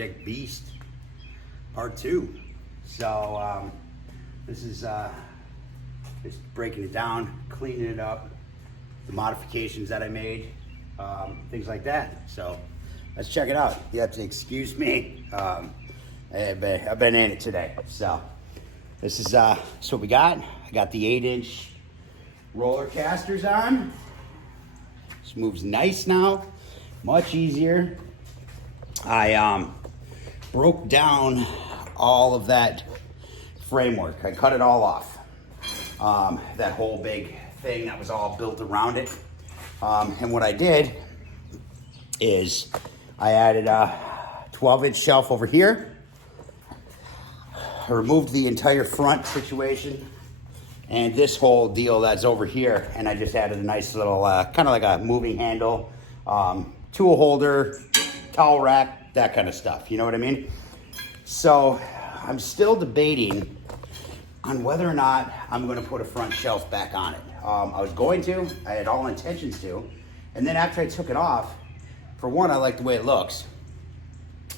Project Beast Part 2. So this is just breaking it down, cleaning it up, the modifications that I made, things like that. So let's check it out. You have to excuse me. I've been in it today. So this is what we got. I got the 8-inch roller casters on. This moves nice now, much easier. I broke down all of that framework. I cut it all off. That whole big thing that was all built around it. And what I did is I added a 12-inch shelf over here. I removed the entire front situation and this whole deal that's over here, and I just added a nice little kind of like a moving handle, tool holder, towel rack, that kind of stuff, you know what I mean? So I'm still debating on whether or not I'm going to put a front shelf back on it. I was going to, I had all intentions to, and then after I took it off, for one, I like the way it looks,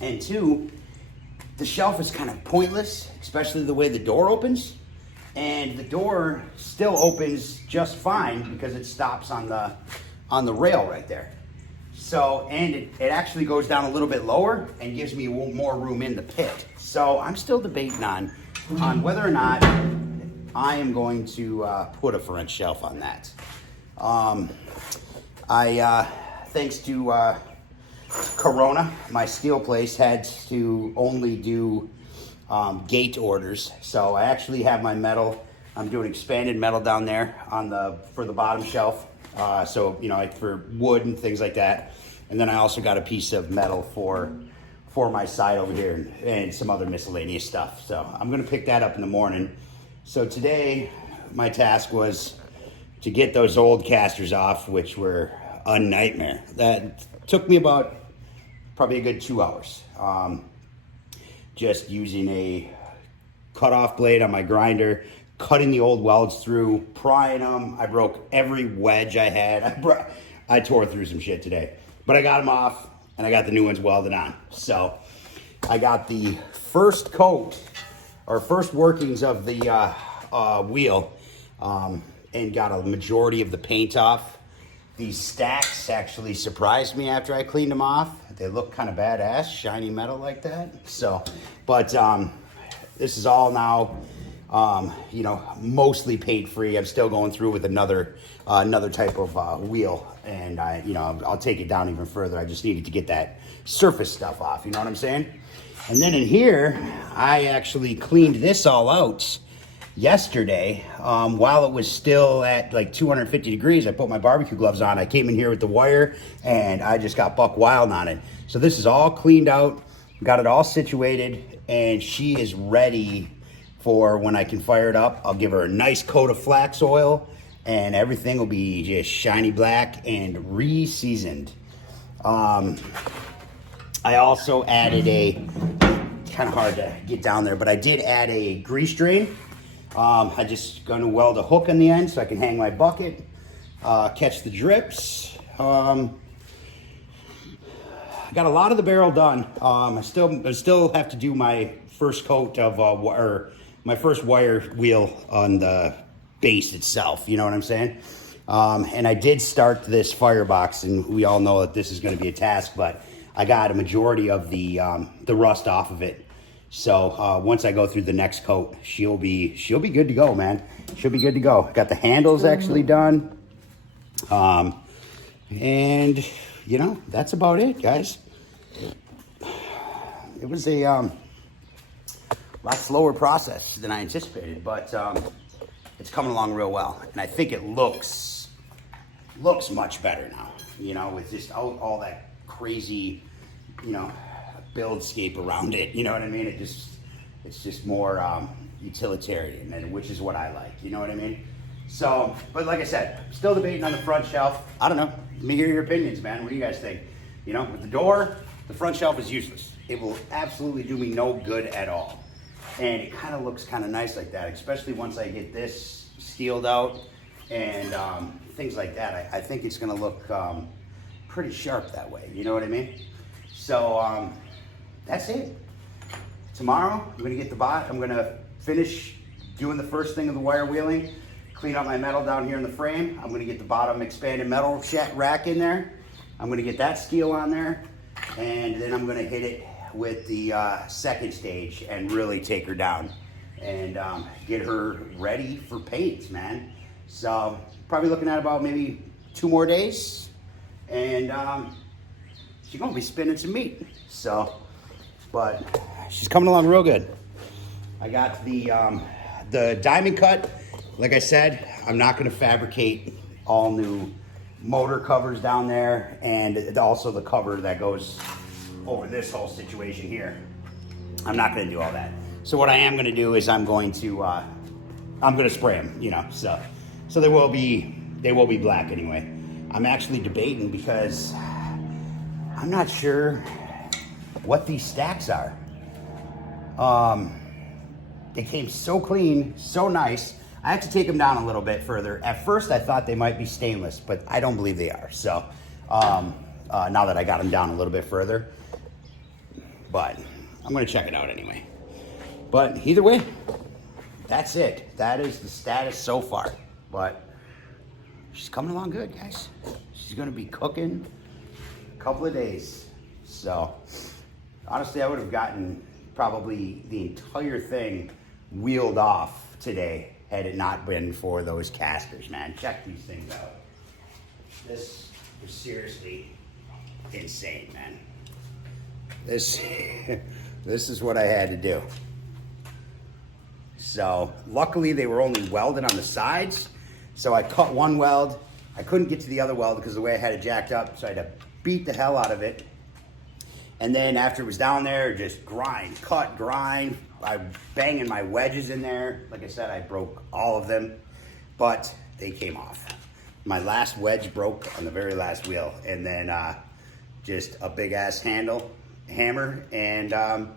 and two, the shelf is kind of pointless, especially the way the door opens, and the door still opens just fine because it stops on the rail right there. So, and it actually goes down a little bit lower and gives me more room in the pit. So I'm still debating on whether or not I am going to put a front shelf on that. Thanks to Corona, my steel place had to only do gate orders. So I actually have my metal. I'm doing expanded metal down there for the bottom shelf. So, you know, like for wood and things like that. And then I also got a piece of metal for my side over here and some other miscellaneous stuff. So I'm gonna pick that up in the morning. So today, my task was to get those old casters off, which were a nightmare. That took me about probably a good 2 hours. Just using a cut-off blade on my grinder, cutting the old welds through, prying them. I broke every wedge I had. I tore through some shit today. But I got them off, and I got the new ones welded on. So I got the first coat, or first workings of the wheel, and got a majority of the paint off. These stacks actually surprised me after I cleaned them off. They look kind of badass, shiny metal like that. So, but this is all now, you know, mostly paint free. I'm still going through with another type of wheel, and I'll take it down even further. I just needed to get that surface stuff off. You know what I'm saying? And then in here, I actually cleaned this all out yesterday while it was still at like 250 degrees. I put my barbecue gloves on. I came in here with the wire and I just got buck wild on it. So this is all cleaned out, got it all situated, and she is ready for when I can fire it up. I'll give her a nice coat of flax oil and everything will be just shiny black and re-seasoned. I also added kind of hard to get down there, but I did add a grease drain. I just gonna weld a hook on the end so I can hang my bucket, catch the drips. I got a lot of the barrel done. I still have to do my first coat of my first wire wheel on the base itself. You know what I'm saying? And I did start this firebox, and we all know that this is going to be a task, but I got a majority of the rust off of it. So once I go through the next coat, she'll be good to go, man. She'll be good to go. Got the handles actually done. And you know, that's about it, guys. It was a lot slower process than I anticipated, but it's coming along real well. And I think it looks much better now, you know, with just all that crazy, you know, buildscape around it, you know what I mean? It's just more utilitarian, and which is what I like, you know what I mean? So, but like I said, still debating on the front shelf. I don't know. Let me hear your opinions, man. What do you guys think? You know, with the door, the front shelf is useless. It will absolutely do me no good at all. And it kind of looks kind of nice like that, especially once I get this steeled out and things like that. I think it's going to look pretty sharp that way. You know what I mean? So that's it. Tomorrow, I'm gonna get the bot. I'm gonna finish doing the first thing of the wire wheeling, clean up my metal down here in the frame. I'm gonna get the bottom expanded metal rack in there. I'm gonna get that steel on there, and then I'm gonna hit it with the second stage and really take her down and get her ready for paint, man. So probably looking at about maybe 2 more days, and she's gonna be spinning some meat. So, but she's coming along real good. I got the diamond cut. Like I said, I'm not gonna fabricate all new motor covers down there, and also the cover that goes over this whole situation here. I'm not gonna do all that. So what I am gonna do is I'm gonna spray them, you know, so they will be black anyway. I'm actually debating because I'm not sure what these stacks are. They came so clean, so nice. I have to take them down a little bit further. At first I thought they might be stainless, but I don't believe they are. So now that I got them down a little bit further, but I'm gonna check it out anyway. But either way, that's it. That is the status so far. But she's coming along good, guys. She's gonna be cooking a couple of days. So honestly, I would have gotten probably the entire thing wheeled off today had it not been for those casters, man. Check these things out. This is seriously insane, man. This is what I had to do. So luckily they were only welded on the sides. So I cut one weld. I couldn't get to the other weld because of the way I had it jacked up. So I had to beat the hell out of it. And then after it was down there, just grind, cut, grind. I'm banging my wedges in there. Like I said, I broke all of them, but they came off. My last wedge broke on the very last wheel. And then just a big ass hammer, and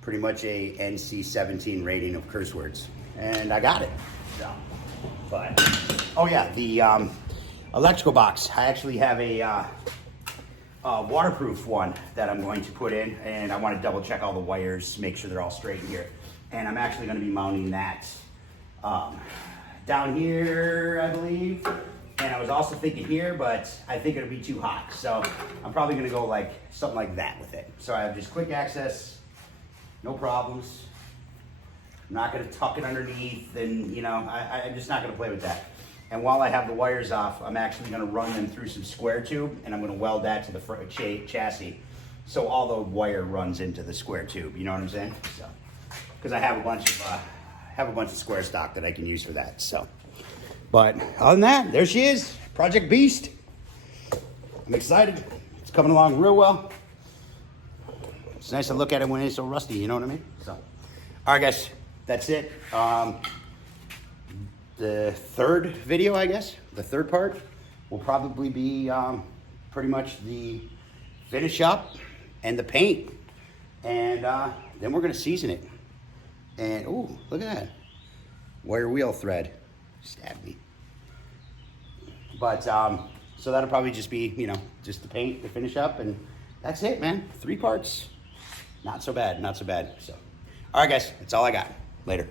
pretty much a NC-17 rating of curse words. And I got it. So, but, oh yeah, the electrical box. I actually have a waterproof one that I'm going to put in, and I want to double check all the wires, make sure they're all straight in here. And I'm actually going to be mounting that down here, I believe. And I was also thinking here, but I think it'll be too hot. So I'm probably gonna go like something like that with it. So I have just quick access, no problems. I'm not gonna tuck it underneath, and you know, I'm just not gonna play with that. And while I have the wires off, I'm actually gonna run them through some square tube, and I'm gonna weld that to the chassis. So all the wire runs into the square tube, you know what I'm saying? So, because I have a bunch of square stock that I can use for that, so. But other than that, there she is, Project Beast. I'm excited. It's coming along real well. It's nice to look at it when it's so rusty, you know what I mean? So, all right, guys, that's it. The third video, I guess, the third part, will probably be pretty much the finish up and the paint. And then we're gonna season it. And, ooh, look at that. Wire wheel thread. Stabbed me. But so that'll probably just be, you know, just the paint to finish up, and that's it, man. 3 parts. Not so bad, not so bad. So, all right, guys, that's all I got. Later.